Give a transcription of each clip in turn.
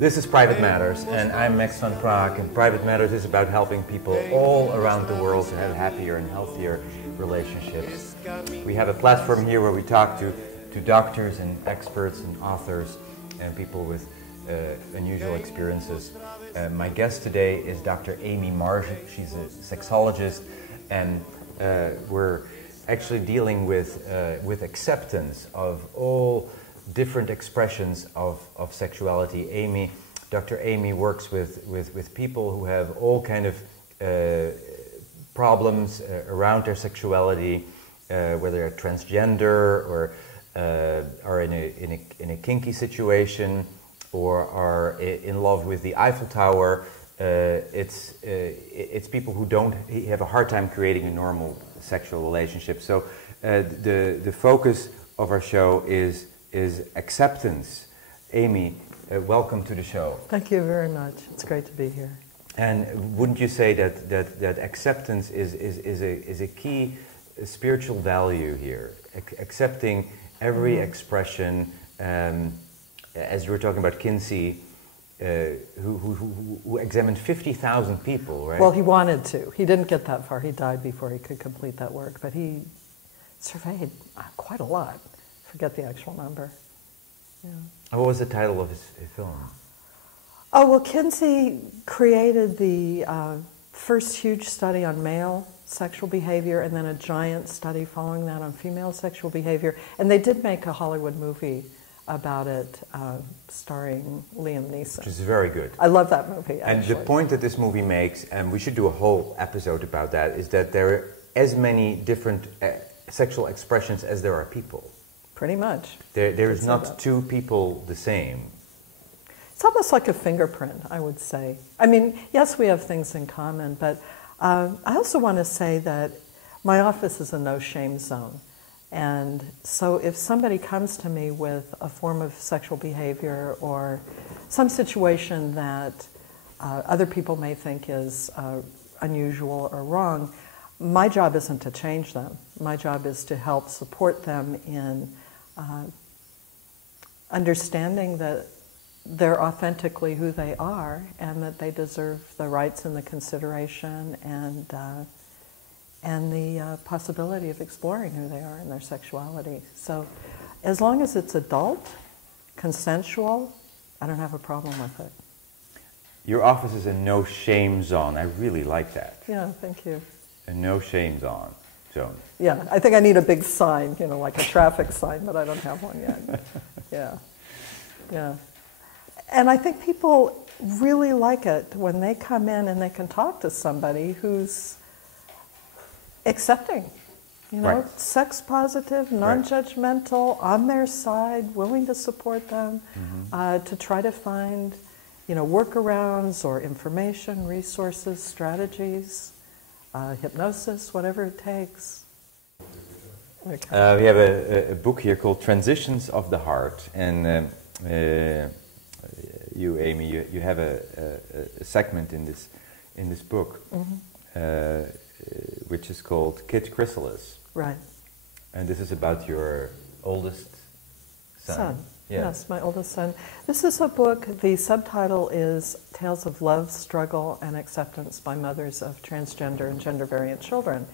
This is Private Matters, and I'm Max van Praag, and Private Matters is about helping people all around the world to have happier and healthier relationships. We have a platform here where we talk to doctors and experts and authors and people with unusual experiences. My guest today is Dr. Amy Marsh. She's a sexologist, and we're actually dealing with acceptance of all different expressions of sexuality. Dr. Amy works with people who have all kind of problems around their sexuality, whether they're transgender or are in a kinky situation or are in love with the Eiffel Tower. It's people who don't have a hard time creating a normal sexual relationship. So the focus of our show is acceptance. Amy, welcome to the show. Thank you very much. It's great to be here. And wouldn't you say that acceptance is a key spiritual value here? Accepting every expression, as you were talking about Kinsey, who examined 50,000 people, right? Well, he wanted to. He didn't get that far. He died before he could complete that work, but he surveyed quite a lot. Forget the actual number. Yeah. What was the title of his film? Oh, well, Kinsey created the first huge study on male sexual behavior and then a giant study following that on female sexual behavior. And they did make a Hollywood movie about it, starring Liam Neeson. Which is very good. I love that movie, actually. And the point that this movie makes, and we should do a whole episode about that, is that there are as many different sexual expressions as there are people. Pretty much. There is not two people the same. It's almost like a fingerprint, I would say. I mean, yes, we have things in common, but I also want to say that my office is a no-shame zone. And so if somebody comes to me with a form of sexual behavior or some situation that other people may think is unusual or wrong, my job isn't to change them. My job is to help support them in understanding that they're authentically who they are and that they deserve the rights and the consideration and the possibility of exploring who they are in their sexuality. So as long as it's adult, consensual, I don't have a problem with it. Your office is a no-shame zone. I really like that. Yeah, thank you. A no-shame zone. Yeah, I think I need a big sign, you know, like a traffic sign, but I don't have one yet. Yeah. And I think people really like it when they come in and they can talk to somebody who's accepting, you know, right. Sex positive, non-judgmental, on their side, willing to support them, to try to find, you know, workarounds or information, resources, strategies. Hypnosis, whatever it takes. Okay. We have a book here called Transitions of the Heart, and you, Amy, you have a segment in this book, which is called Kid Chrysalis. Right. And this is about your oldest son. Yeah. Yes, my oldest son. This is a book, the subtitle is Tales of Love, Struggle, and Acceptance by Mothers of Transgender and Gender Variant Children.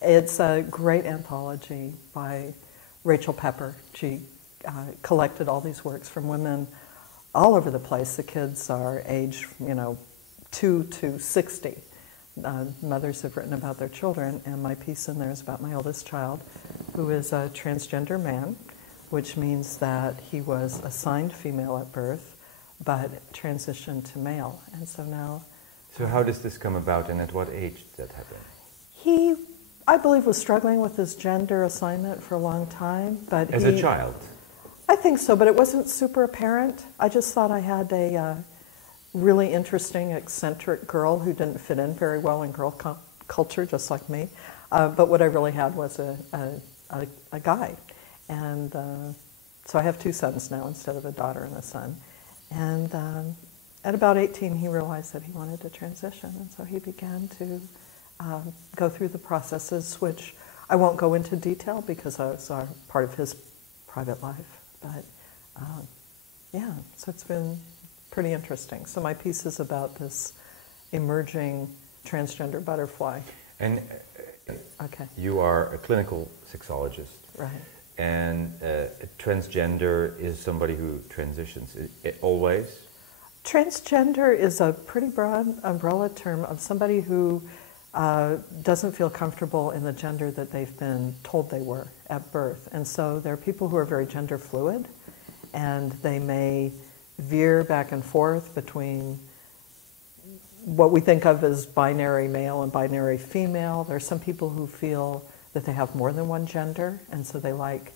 It's a great anthology by Rachel Pepper. She collected all these works from women all over the place. The kids are age, 2 to 60. Mothers have written about their children, and my piece in there is about my oldest child, who is a transgender man, which means that he was assigned female at birth, but transitioned to male. And so now... So how does this come about, and at what age did that happen? He, I believe, was struggling with his gender assignment for a long time, but As a child? I think so, but it wasn't super apparent. I just thought I had a really interesting, eccentric girl who didn't fit in very well in girl culture, just like me. But what I really had was a guy. And so I have 2 sons now instead of a daughter and a son. And at about 18, he realized that he wanted to transition. And so he began to go through the processes, which I won't go into detail because those are part of his private life. But yeah, so it's been pretty interesting. So my piece is about this emerging transgender butterfly. And okay. You are a clinical sexologist. Right. And transgender is somebody who transitions. Always? Transgender is a pretty broad umbrella term of somebody who doesn't feel comfortable in the gender that they've been told they were at birth. And so there are people who are very gender fluid, and they may veer back and forth between what we think of as binary male and binary female. There are some people who feel that they have more than one gender, and so they like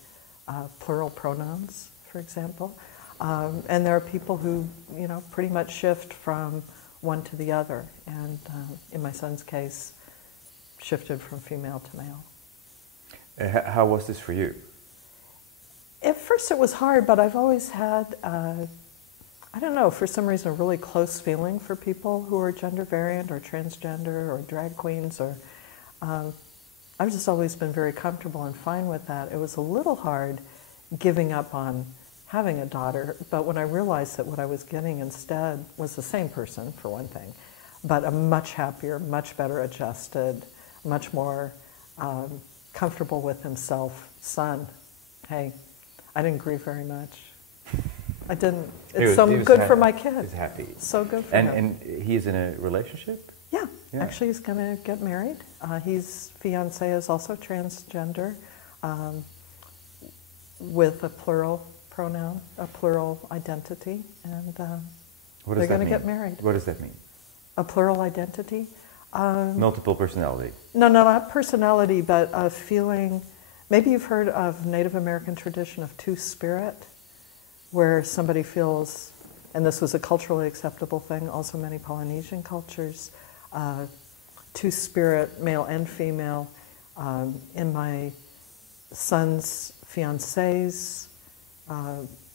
plural pronouns, for example. And there are people who, you know, pretty much shift from one to the other. And in my son's case, shifted from female to male. How was this for you? At first it was hard, but I've always had, I don't know, for some reason, a really close feeling for people who are gender variant or transgender or drag queens. Or I've just always been very comfortable and fine with that. It was a little hard giving up on having a daughter, but when I realized that what I was getting instead was the same person, for one thing, but a much happier, much better adjusted, much more comfortable with himself son. Hey, I didn't grieve very much. I didn't. It's so good for my kid. He's happy. So good for him. And he's in a relationship? Yeah. Actually he's going to get married. His fiance is also transgender, with a plural pronoun, a plural identity, and they're going to get married. What does that mean? A plural identity? Multiple personality? No, not personality, but a feeling. Maybe you've heard of Native American tradition of two-spirit, where somebody feels, and this was a culturally acceptable thing, also many Polynesian cultures, two-spirit, male and female. In my son's fiance's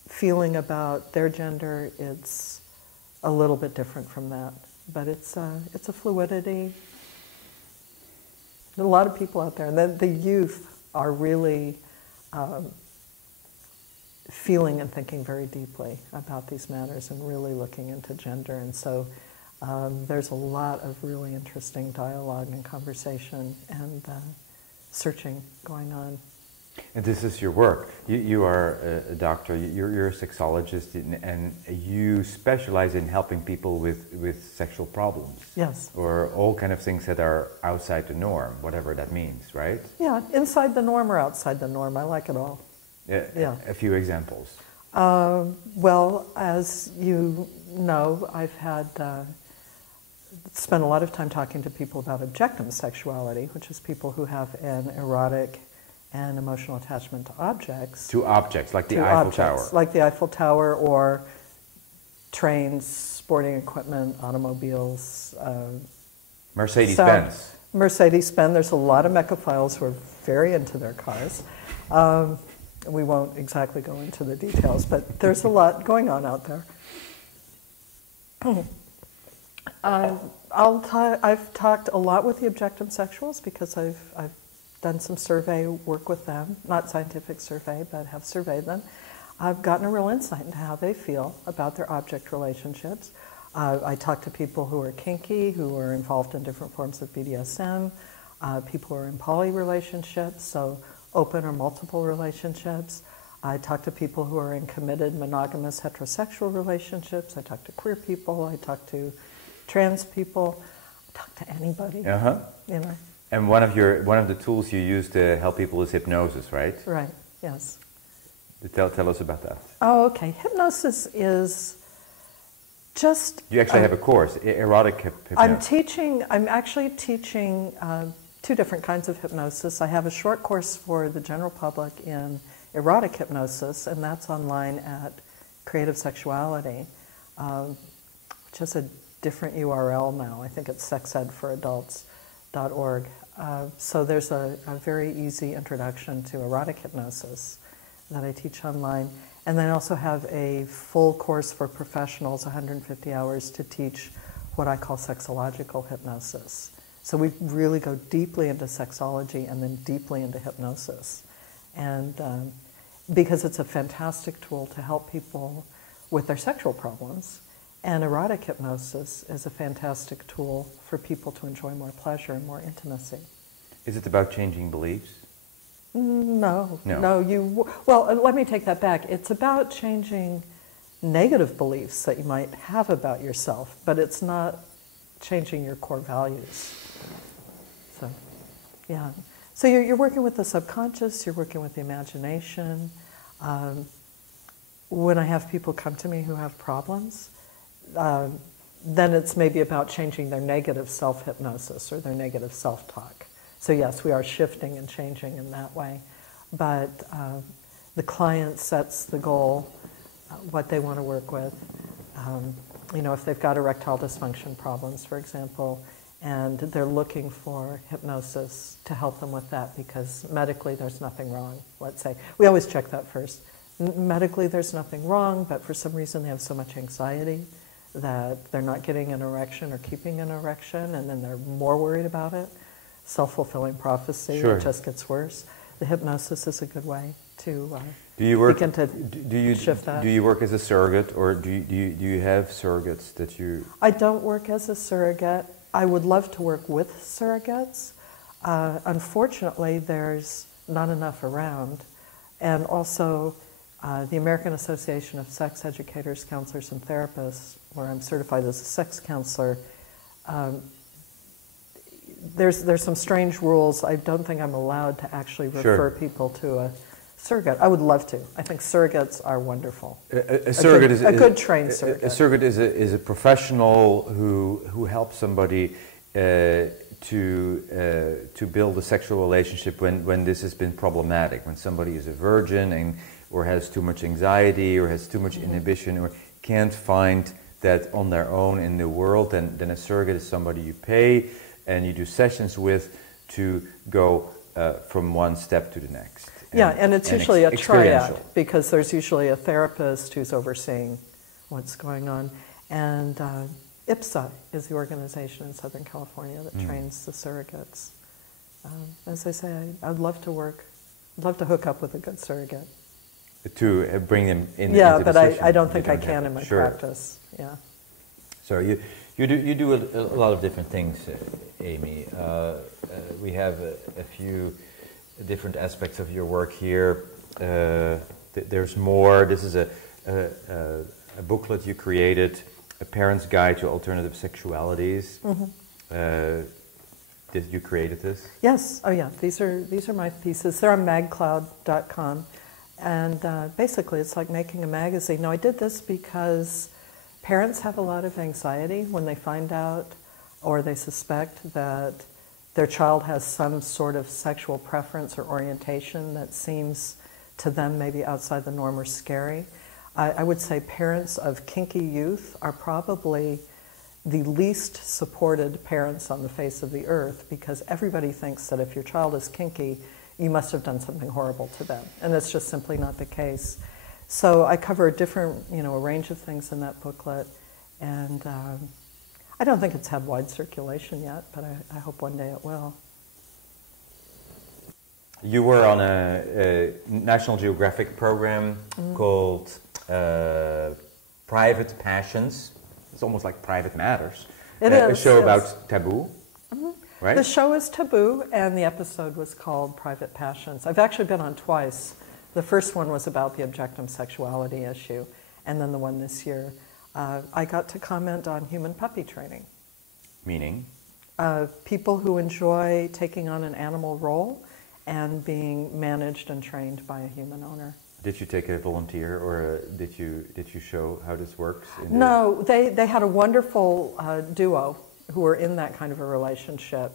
feeling about their gender, it's a little bit different from that. But it's a fluidity. There are a lot of people out there, and the youth are really feeling and thinking very deeply about these matters and really looking into gender. And so there's a lot of really interesting dialogue and conversation and searching going on. And this is your work. You are a doctor, you're a sexologist, and you specialize in helping people with sexual problems. Yes. Or all kind of things that are outside the norm, whatever that means, right? Yeah, inside the norm or outside the norm. I like it all. Yeah. A few examples. Well, as you know, I've had spent a lot of time talking to people about objective sexuality, which is people who have an erotic and emotional attachment to objects. To objects, like the Eiffel Tower. Like the Eiffel Tower, or trains, sporting equipment, automobiles. Mercedes-Benz. Mercedes-Benz. There's a lot of mechaphiles who are very into their cars. We won't exactly go into the details, but there's a lot going on out there. I've talked a lot with the objective sexuals because I've done some survey work with them, not scientific survey, but have surveyed them. I've gotten a real insight into how they feel about their object relationships. I talk to people who are kinky, who are involved in different forms of BDSM, people who are in poly relationships, so open or multiple relationships. I talk to people who are in committed monogamous heterosexual relationships. I talk to queer people. I talk to trans people. I talk to anybody. You know. And one of the tools you use to help people is hypnosis, right? Right. Yes. Tell us about that. Oh, okay. Hypnosis is just. You actually have a course, erotic hypnosis. I'm actually teaching 2 different kinds of hypnosis. I have a short course for the general public in erotic hypnosis, and that's online at Creative Sexuality, which is a different URL now. I think it's sexedforadults.org. So there's a very easy introduction to erotic hypnosis that I teach online. And then I also have a full course for professionals, 150 hours, to teach what I call sexological hypnosis. So we really go deeply into sexology and then deeply into hypnosis. And because it's a fantastic tool to help people with their sexual problems, and erotic hypnosis is a fantastic tool for people to enjoy more pleasure and more intimacy. Is it about changing beliefs? No. No. Well, let me take that back. It's about changing negative beliefs that you might have about yourself, but it's not changing your core values. So, yeah. So you're working with the subconscious, you're working with the imagination. When I have people come to me who have problems, then it's maybe about changing their negative self-hypnosis or their negative self-talk. So yes, we are shifting and changing in that way. But the client sets the goal, what they want to work with. You know, if they've got erectile dysfunction problems, for example, and they're looking for hypnosis to help them with that because medically there's nothing wrong, let's say. We always check that first. Medically there's nothing wrong, but for some reason they have so much anxiety that they're not getting an erection or keeping an erection, and then they're more worried about it. Self-fulfilling prophecy. Sure. It just gets worse. The hypnosis is a good way to begin to shift that. Do you work as a surrogate, or do you have surrogates that you... I don't work as a surrogate. I would love to work with surrogates. Unfortunately, there's not enough around. And also, the American Association of Sex Educators, Counselors, and Therapists, where I'm certified as a sex counselor, there's some strange rules. I don't think I'm allowed to actually refer people to a surrogate. I would love to. I think surrogates are wonderful. A surrogate is a good trained surrogate. A surrogate is a professional who helps somebody to build a sexual relationship when this has been problematic, when somebody is a virgin or has too much anxiety or has too much inhibition or can't find that on their own in the world. Then a surrogate is somebody you pay and you do sessions with to go from one step to the next. And it's usually a triad, because there's usually a therapist who's overseeing what's going on. And IPSA is the organization in Southern California that trains the surrogates. As I say, I'd love to hook up with a good surrogate. To bring them in. Yeah, but I don't think I can in my practice. Yeah. So you do a lot of different things, Amy. We have a few different aspects of your work here. There's more. This is a booklet you created, A Parent's Guide to Alternative Sexualities. You created this? Yes. Oh yeah. These are my pieces. They're on magcloud.com. And basically it's like making a magazine. Now I did this because parents have a lot of anxiety when they find out or they suspect that their child has some sort of sexual preference or orientation that seems to them maybe outside the norm or scary. I would say parents of kinky youth are probably the least supported parents on the face of the earth, because everybody thinks that if your child is kinky, you must have done something horrible to them. And that's just simply not the case. So I cover a range of things in that booklet. And I don't think it's had wide circulation yet, but I hope one day it will. You were on a National Geographic program called Private Passions. It's almost like Private Matters. It is. A show about taboo. Right? The show is Taboo, and the episode was called Private Passions. I've actually been on twice. The first one was about the objectum sexuality issue, and then the one this year. I got to comment on human puppy training. Meaning? People who enjoy taking on an animal role and being managed and trained by a human owner. Did you take a volunteer, or did you show how this works? No, they had a wonderful duo who were in that kind of a relationship.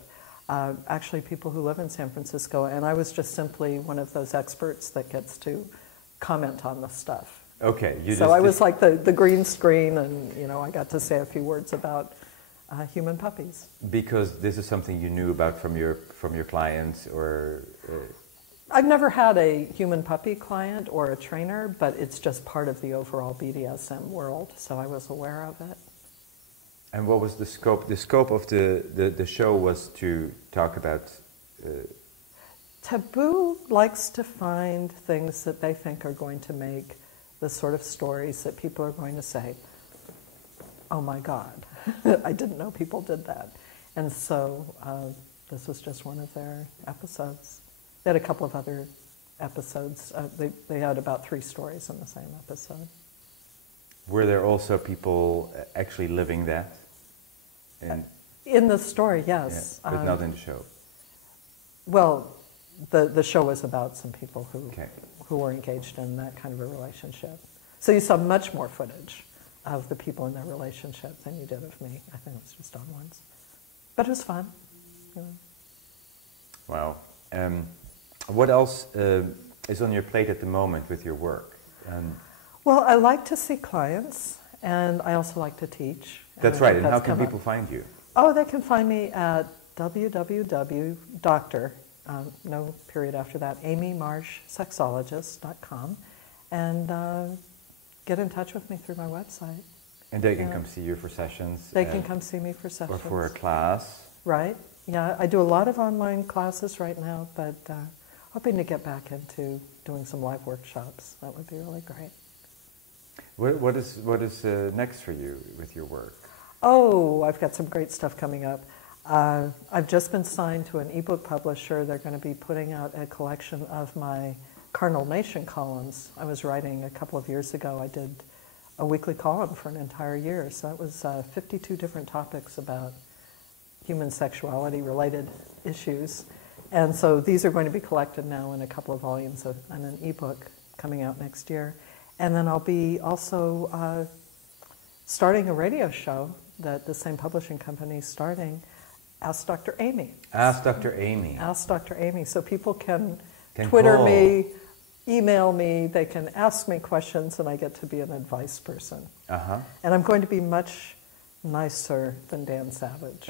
actually people who live in San Francisco, and I was just simply one of those experts that gets to comment on the stuff. Okay, so I was like the green screen, and I got to say a few words about human puppies. Because this is something you knew about from your clients, or I've never had a human puppy client or a trainer, but it's just part of the overall BDSM world, so I was aware of it. And what was the scope? The scope of the show was to talk about... Taboo likes to find things that they think are going to make the sort of stories that people are going to say, oh my God, I didn't know people did that. And so this was just one of their episodes. They had a couple of other episodes. They had about 3 stories in the same episode. Were there also people actually living that? In the story, yes. Yeah, but not in the show. Well, the show was about some people Okay. who were engaged in that kind of a relationship. So you saw much more footage of the people in their relationship than you did of me. I think it was just on once. But it was fun. Wow. What else is on your plate at the moment with your work? Well, I like to see clients, and I also like to teach. That's right. And how can people find you? Oh, they can find me at www.Dr. No period after that, Amy Marsh Sexologist.com, and get in touch with me through my website. And they can come see you for sessions? They can come see me for sessions. Or for a class? Right. Yeah, I do a lot of online classes right now, but hoping to get back into doing some live workshops. That would be really great. What is next for you with your work? Oh, I've got some great stuff coming up. I've just been signed to an ebook publisher. They're going to be putting out a collection of my Carnal Nation columns. I was writing a couple of years ago. I did a weekly column for an entire year. So that was 52 different topics about human sexuality related issues. And so these are going to be collected now in a couple of volumes and an ebook coming out next year. And then I'll be also starting a radio show that the same publishing company is starting, Ask Dr. Amy. Ask Dr. Amy. Ask Dr. Amy. So people can Twitter call me, email me, they can ask me questions, and I get to be an advice person. Uh-huh. And I'm going to be much nicer than Dan Savage.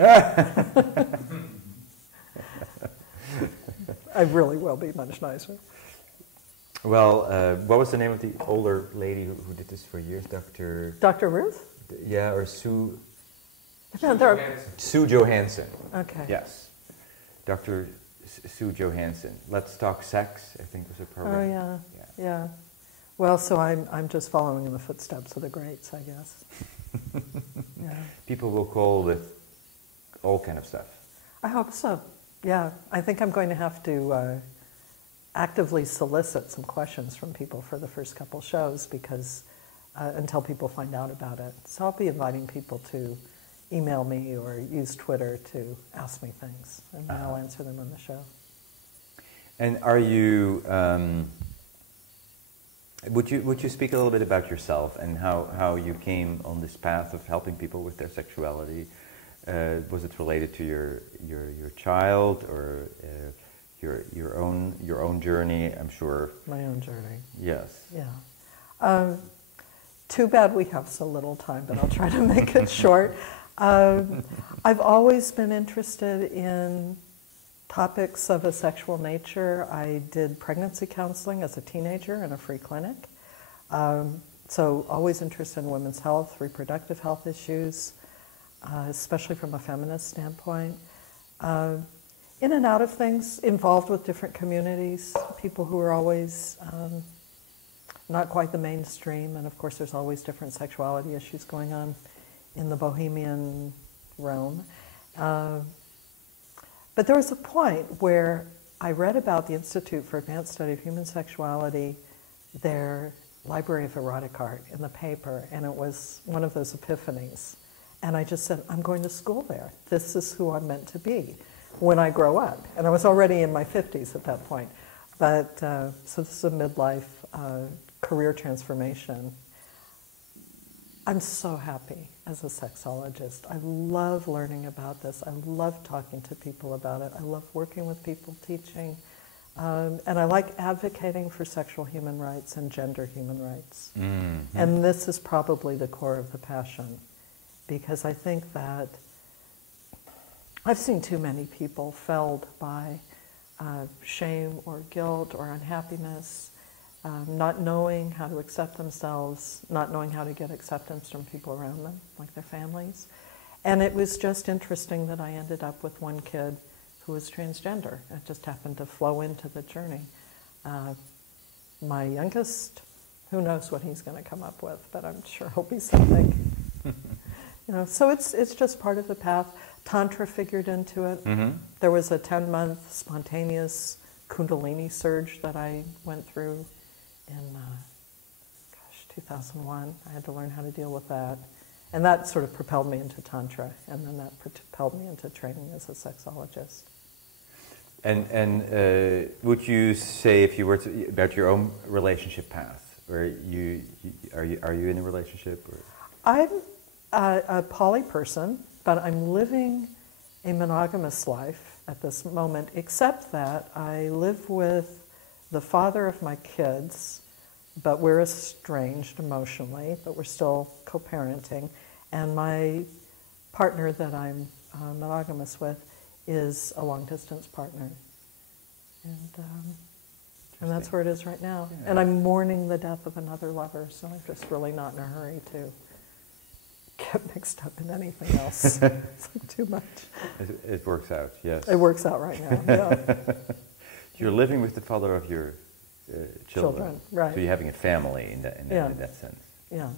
I really will be much nicer. Well, what was the name of the older lady who did this for years? Dr. Ruth? Yeah, or Sue... No, Sue Johansson. Okay. Yes. Dr. Sue Johansson. Let's Talk Sex, I think was a program. Oh, yeah. Well, so I'm just following in the footsteps of the greats, I guess. Yeah. People will call with all kind of stuff. I hope so. Yeah. I think I'm going to have to actively solicit some questions from people for the first couple shows because until people find out about it. So I'll be inviting people to email me or use Twitter to ask me things, and then I'll answer them on the show. And are you... Would you speak a little bit about yourself and how you came on this path of helping people with their sexuality? Was it related to your child or your own journey? I'm sure. My own journey. Yes. Yeah. Too bad we have so little time, but I'll try to make it short. I've always been interested in topics of a sexual nature. I did pregnancy counseling as a teenager in a free clinic. So always interested in women's health, reproductive health issues, especially from a feminist standpoint. In and out of things, involved with different communities, people who are always not quite the mainstream, and of course there's always different sexuality issues going on in the bohemian realm. But there was a point where I read about the Institute for Advanced Study of Human Sexuality, their Library of Erotic Art in the paper, and it was one of those epiphanies. And I just said, I'm going to school there. This is who I'm meant to be when I grow up. And I was already in my 50s at that point. But, so this is a midlife career transformation. I'm so happy as a sexologist. I love learning about this. I love talking to people about it. I love working with people, teaching. And I like advocating for sexual human rights and gender human rights. Mm-hmm. And this is probably the core of the passion, because I think that I've seen too many people felled by shame or guilt or unhappiness, not knowing how to accept themselves, not knowing how to get acceptance from people around them, like their families. And it was just interesting that I ended up with one kid who was transgender. It just happened to flow into the journey. My youngest, who knows what he's going to come up with, but I'm sure he'll be something. So it's just part of the path. Tantra figured into it. Mm-hmm. There was a 10-month spontaneous Kundalini surge that I went through in 2001. I had to learn how to deal with that. And that sort of propelled me into Tantra, and then that propelled me into training as a sexologist. And would you say, if you were to, about your own relationship path, or are you in a relationship? Or? I'm a poly person, but I'm living a monogamous life at this moment, except that I live with the father of my kids, but we're estranged emotionally, but we're still co-parenting. And my partner that I'm monogamous with is a long-distance partner. And that's where it is right now. Yeah. And I'm mourning the death of another lover, so I'm just really not in a hurry to get mixed up in anything else. It's like too much. It works out, yes. It works out right now, yeah. You're living with the father of your children. Right. So you're having a family in that sense. Yeah.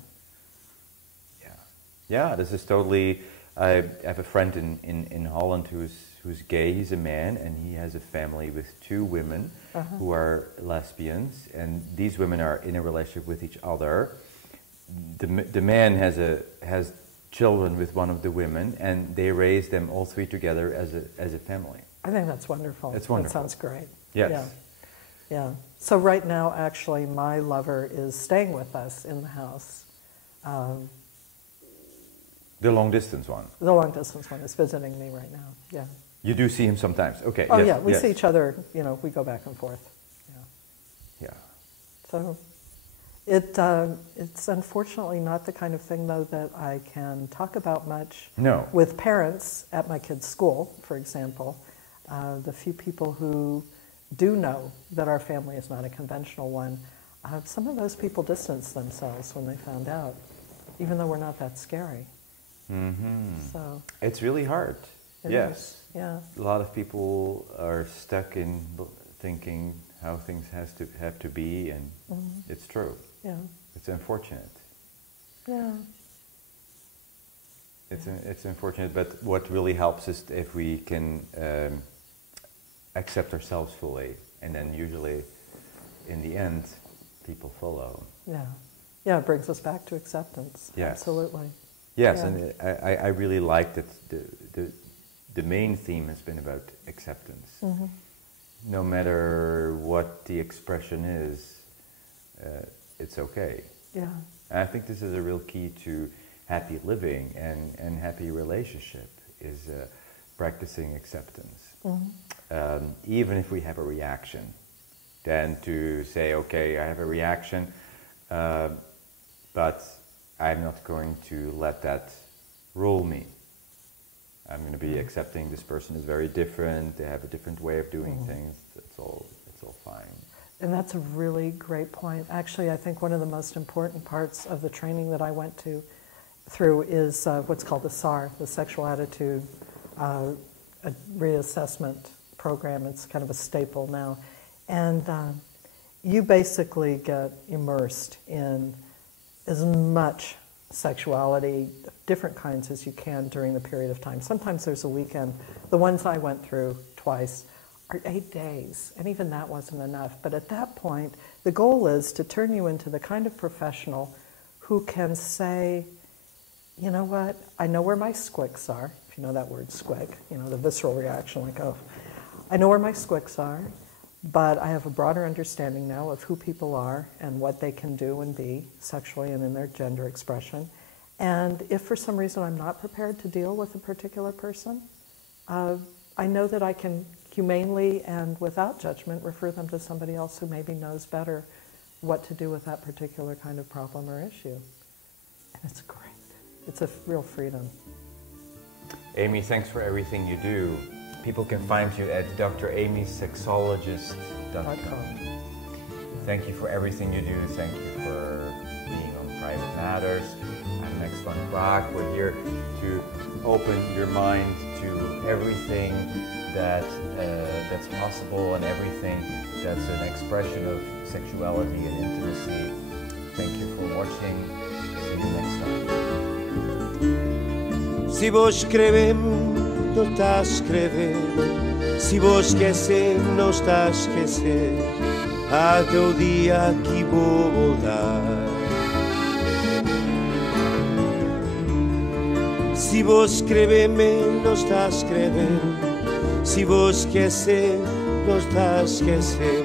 Yeah, this is totally... I have a friend in Holland who's gay. He's a man, and he has a family with 2 women who are lesbians, and these women are in a relationship with each other. The man has children with one of the women, and they raise them all 3 together as a family. I think that's wonderful. It's wonderful. That sounds great. Yes. Yeah. So right now, actually, my lover is staying with us in the house. The long-distance one? The long-distance one is visiting me right now, yeah. You do see him sometimes? Okay. Oh, yes, yeah, we see each other, we go back and forth. Yeah. So it's unfortunately not the kind of thing, though, that I can talk about much with parents at my kids' school, for example. The few people who do know that our family is not a conventional one, some of those people distanced themselves when they found out, even though we're not that scary. Mm-hmm. So it's really hard. Yes. Is. Yeah. A lot of people are stuck in thinking how things have to be, and it's true. Yeah. It's unfortunate. Yeah. It's unfortunate, but what really helps is if we can accept ourselves fully, and then usually, in the end, people follow. Yeah. Yeah, it brings us back to acceptance. Yes. Absolutely. Yes, yeah. And I really like that the main theme has been about acceptance. Mm-hmm. No matter what the expression is, it's okay. Yeah. And I think this is a real key to happy living and happy relationship is practicing acceptance. Mm-hmm. Even if we have a reaction, then to say, okay, I have a reaction, but I'm not going to let that rule me. I'm going to be accepting this person is very different, they have a different way of doing things, it's all fine. And that's a really great point. Actually, I think one of the most important parts of the training that I went through is what's called the SAR, the Sexual Attitude Reassessment Program. It's kind of a staple now. And you basically get immersed in as much sexuality, different kinds as you can during the period of time. Sometimes there's a weekend. The ones I went through twice are 8 days, and even that wasn't enough. But at that point, the goal is to turn you into the kind of professional who can say, you know what, I know where my squicks are, if you know that word squick, the visceral reaction, like, oh, I know where my squicks are, but I have a broader understanding now of who people are and what they can do and be sexually and in their gender expression. And if for some reason I'm not prepared to deal with a particular person, I know that I can humanely and without judgment refer them to somebody else who maybe knows better what to do with that particular kind of problem or issue. And it's great. It's a real freedom. Amy, thanks for everything you do. People can find you at dramysexologist.com. Thank you for everything you do. Thank you for being on Private Matters. I'm Max van Praag. We're here to open your mind to everything that's possible and everything that's an expression of sexuality and intimacy. Thank you for watching. See you next time. Se vou escrever, não está a escrever. Se vou esquecer, não está a esquecer. Até o dia que vou voltar. Se vou escrever, não está a escrever. Se vou esquecer, não está a esquecer.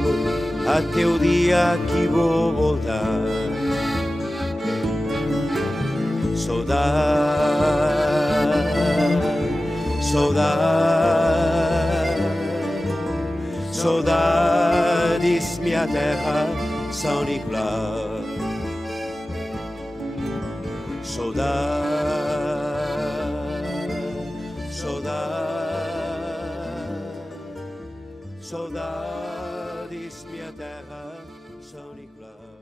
Até o dia que vou voltar. Saudades, minha terra, São Nicolau. Saudades, minha terra, São Nicolau.